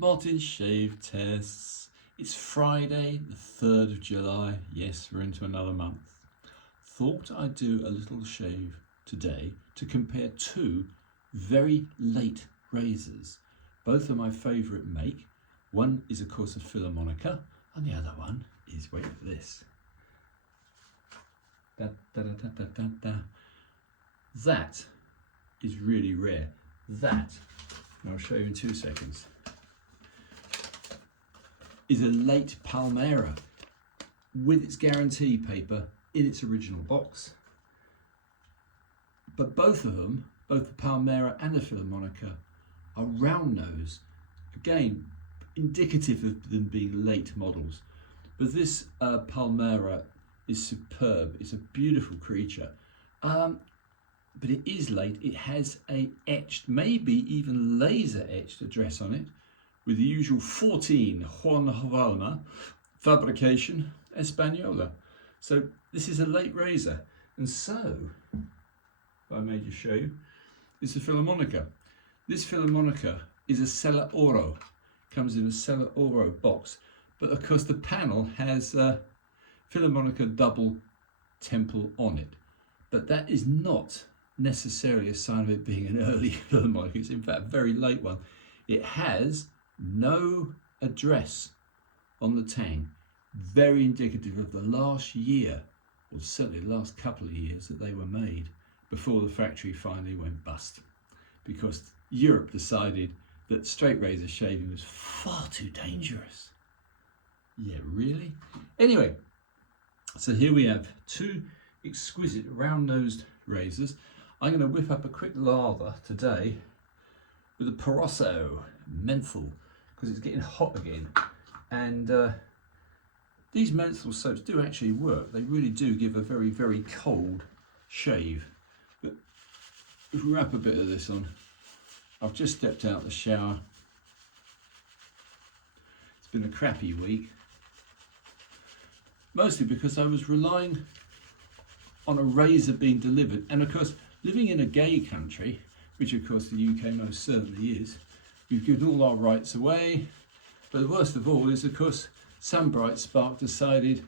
Martin's Shave Tests. It's Friday, the 3rd of July. Yes, we're into another month. Thought I'd do a little shave today to compare two very late razors. Both are my favourite make. One is of course a Filarmonica and the other one is, wait for this. Da, da, da, da, da, da. That is really rare. That, and I'll show you in 2 seconds, is a late Palmera with its guarantee paper in its original box. But both of them, both the Palmera and the Filarmonica, are round nose. Again, indicative of them being late models. But this Palmera is superb. It's a beautiful creature. But it is late. It has a etched, maybe even laser etched address on it, with the usual 14 Juan Havalma, fabrication Española. So this is a late razor. And so, if I may just show you, it's a Filarmonica. This Filarmonica is a SelloOro. Comes in a SelloOro box. But of course the panel has Filarmonica double temple on it. But that is not necessarily a sign of it being an early Filarmonica. It's in fact a very late one. It has no address on the tang, very indicative of the last year, or certainly the last couple of years that they were made, before the factory finally went bust, because Europe decided that straight razor shaving was far too dangerous. Yeah, really? Anyway, so here we have two exquisite round-nosed razors. I'm going to whip up a quick lather today with a Parosso menthol, because it's getting hot again, and these menthol soaps do actually work. They really do give a very, very cold shave. But if we wrap a bit of this on, I've just stepped out the shower. It's been a crappy week, mostly because I was relying on a razor being delivered, and of course living in a gay country, which of course the UK most certainly is, we've given all our rights away. But the worst of all is, of course, some bright spark decided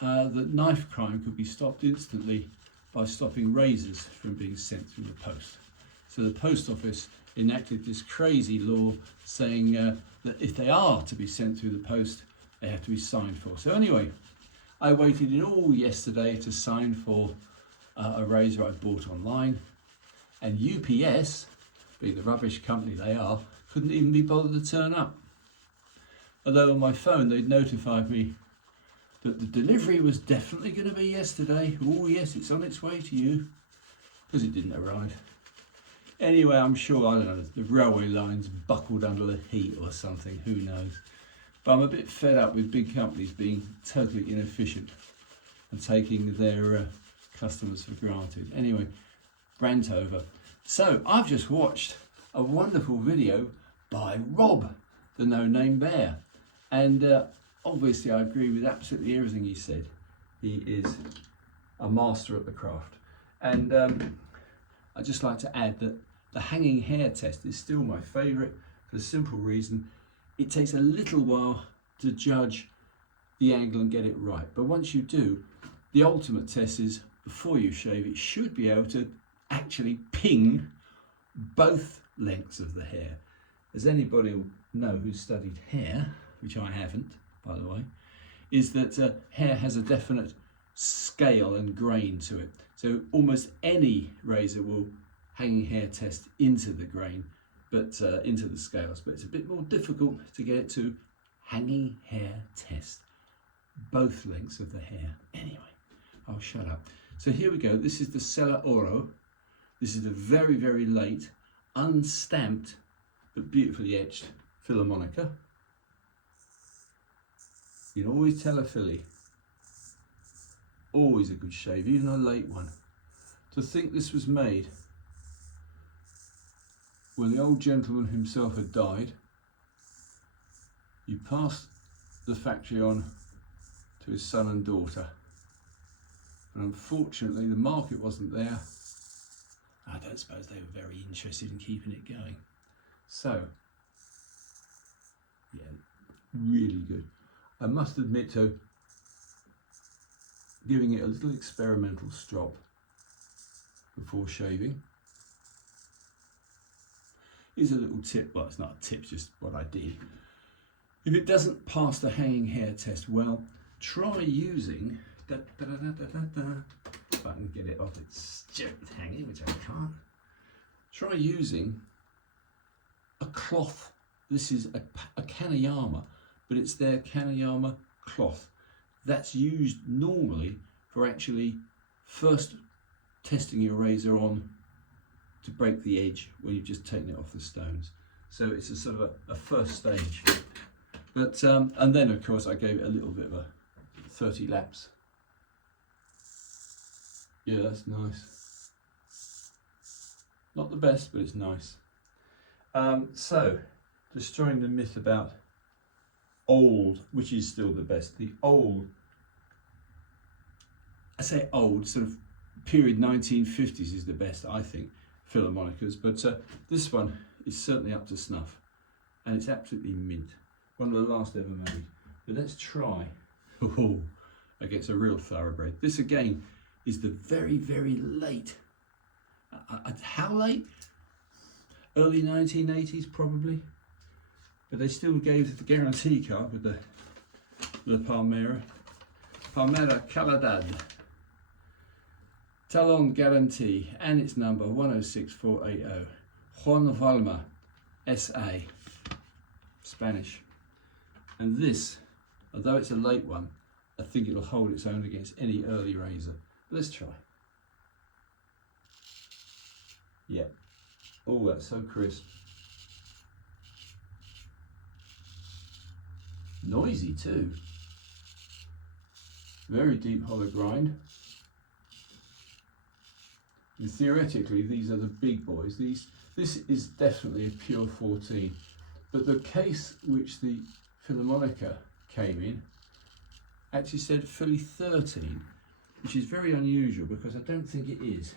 that knife crime could be stopped instantly by stopping razors from being sent through the post. So the post office enacted this crazy law saying that if they are to be sent through the post, they have to be signed for. So anyway, I waited in all yesterday to sign for a razor I bought online, and UPS, being the rubbish company they are, couldn't even be bothered to turn up. Although on my phone they'd notified me that the delivery was definitely going to be yesterday. Oh yes, it's on its way to you, because it didn't arrive. Anyway, I'm sure, I don't know, the railway lines buckled under the heat or something, who knows. But I'm a bit fed up with big companies being totally inefficient and taking their customers for granted. Anyway, rant over. So I've just watched a wonderful video by Rob, the no-name bear, and obviously I agree with absolutely everything he said. He is a master at the craft, and I'd just like to add that the hanging hair test is still my favourite, for the simple reason it takes a little while to judge the angle and get it right, but once you do, the ultimate test is before you shave, it should be able to actually ping both lengths of the hair. As anybody will know who's studied hair, which I haven't, by the way, is that hair has a definite scale and grain to it. So almost any razor will hanging hair test into the grain, but into the scales, but it's a bit more difficult to get it to hanging hair test both lengths of the hair. Anyway, I'll shut up. So here we go. This is the SelloOro. This is the very, very late, unstamped, but beautifully etched Filarmonica. You can always tell a filly. Always a good shave, even a late one. To think this was made when the old gentleman himself had died, he passed the factory on to his son and daughter. And unfortunately the market wasn't there. I don't suppose they were very interested in keeping it going. So really good. I must admit to giving it a little experimental strop before shaving. Here's a little tip, well it's not a tip, it's just what I did. If it doesn't pass the hanging hair test well, try using, if I can get it off its hanging, which I can't, try using a cloth. This is a kanayama, but it's their kanayama cloth. That's used normally for actually first testing your razor on to break the edge when you've just taken it off the stones. So it's a sort of a first stage. But and then of course I gave it a little bit of a 30 laps. Yeah, that's nice. Not the best, but it's nice. So, destroying the myth about old, which is still the best. The old, I say old, sort of period 1950s is the best, I think, Filarmonicas. But this one is certainly up to snuff, and it's absolutely mint. One of the last ever made. But let's try. Oh, against a real thoroughbred. This again is the very, very late. How late? Early 1980s probably. But they still gave the guarantee card with the Palmera. Palmera Calidad. Talon guarantee, and its number 106480. Juan Valma, SA. Spanish. And this, although it's a late one, I think it'll hold its own against any early razor. Let's try. Yeah. Oh, that's so crisp. Noisy too. Very deep hollow grind. And theoretically, these are the big boys. This is definitely a pure 14. But the case which the Filarmonica came in actually said Philly 13, which is very unusual because I don't think it is.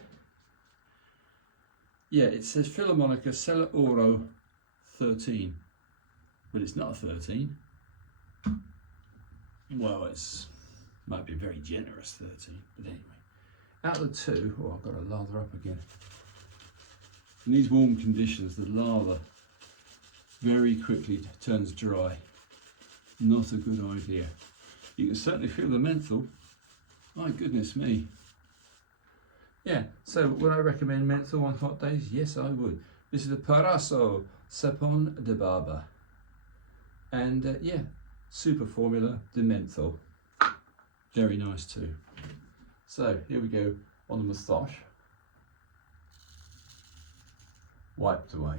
Yeah, it says Filarmonica SelloOro 13, but it's not a 13. Well, it's might be a very generous 13, but anyway. Out of the two, oh, I've got to lather up again. In these warm conditions, the lather very quickly turns dry. Not a good idea. You can certainly feel the menthol. My goodness me. Yeah, so would I recommend menthol on hot days? Yes, I would. This is a Paraso Sapon de Barba. And yeah, super formula de menthol. Very nice too. So here we go on the moustache. Wiped away.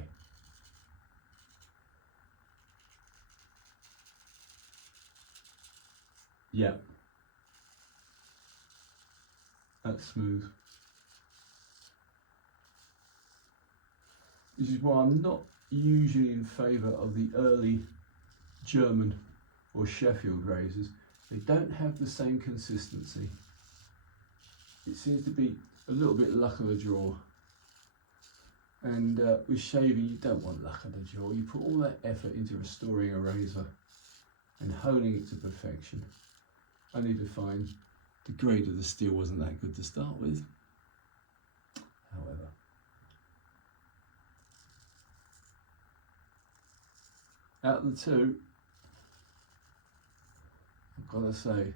Yeah. That's smooth. This is why I'm not usually in favour of the early German or Sheffield razors. They don't have the same consistency. It seems to be a little bit luck of the draw. And with shaving, you don't want luck of the draw. You put all that effort into restoring a razor and honing it to perfection, only to find the grade of the steel wasn't that good to start with. However, out of the two, I've got to say,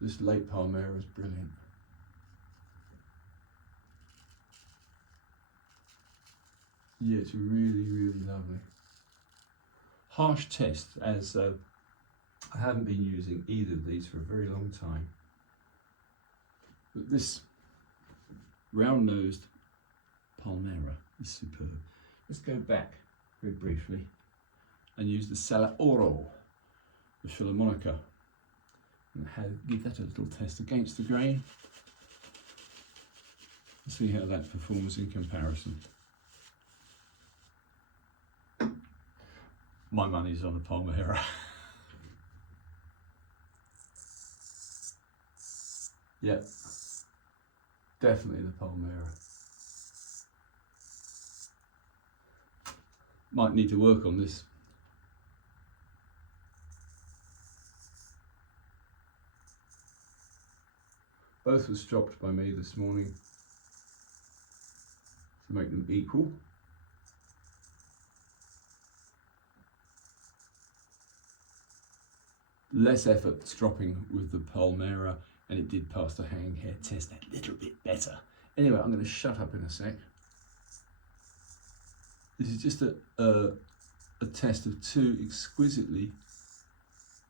this late Palmera is brilliant. Yeah, it's really, really lovely. Harsh test, as I haven't been using either of these for a very long time. But this round-nosed Palmera is superb. Let's go back very briefly and use the SelloOro, the Filarmonica, and give that a little test against the grain. Let's see how that performs in comparison. My money's on the Palmera. Yep, definitely the Palmera. Might need to work on this Both were stropped by me this morning to make them equal. Less effort stropping with the Palmera, and it did pass the hang hair test a little bit better. Anyway, I'm going to shut up in a sec. This is just a test of two exquisitely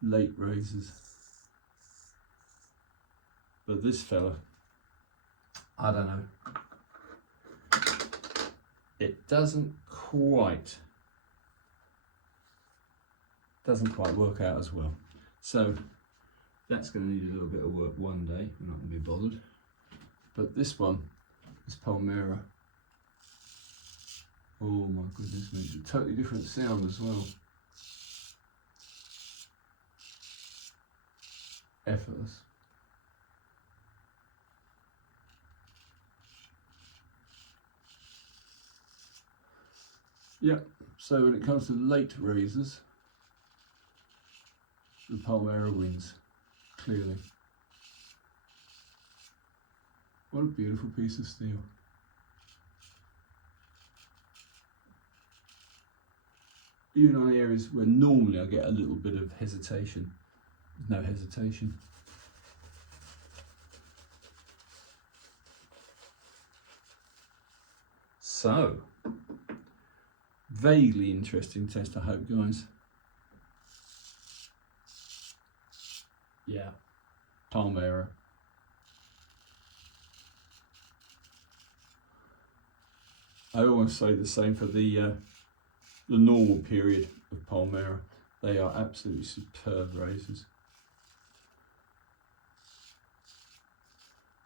late razors. But this fella, I don't know. It doesn't quite work out as well. So that's going to need a little bit of work one day. We're not going to be bothered. But this one, this Palmera, oh my goodness me, it's a totally different sound as well. Effortless. Yeah, so when it comes to late razors, the Palmera wins, clearly. What a beautiful piece of steel. Even on areas where normally I get a little bit of hesitation, no hesitation. So, vaguely interesting test, I hope, guys. Yeah, Palmera. I always say the same for the normal period of Palmera. They are absolutely superb razors.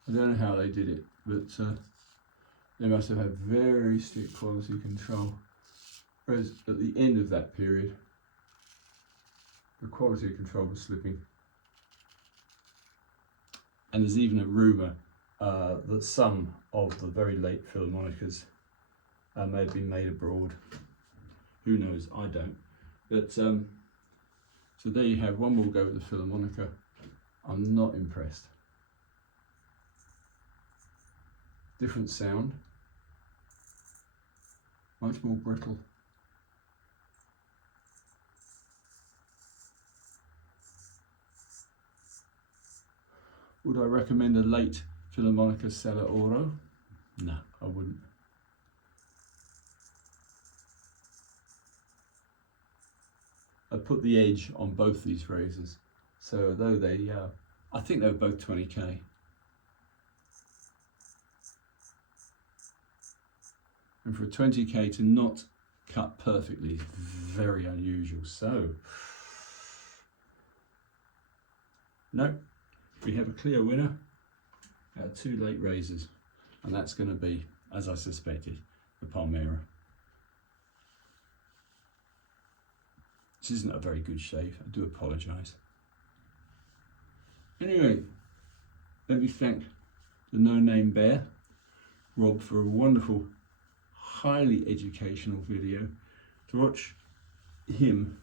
I don't know how they did it, but they must have had very strict quality control. Whereas at the end of that period, the quality control was slipping. And there's even a rumour that some of the very late Filarmonicas may have been made abroad. Who knows? I don't. But so there you have one more go with the Filarmonica. I'm not impressed. Different sound, much more brittle. Would I recommend a late Filarmonica SelloOro? No, I wouldn't. I put the edge on both these razors, so though they, I think they were both 20k. And for a 20k to not cut perfectly is very unusual. So, no, we have a clear winner out of two late razors, and that's going to be, as I suspected, the Palmera. This isn't a very good shave, I do apologise. Anyway, let me thank the no-name bear, Rob, for a wonderful, highly educational video. To watch him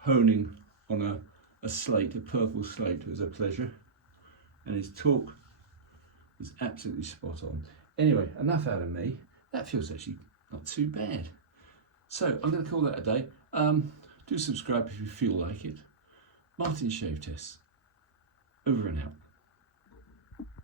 honing on a slate, a purple slate, was a pleasure, and his talk was absolutely spot on. Anyway, enough out of me. That feels actually not too bad. So I'm going to call that a day. Do subscribe if you feel like it. Martin Shave Tests. Over and out.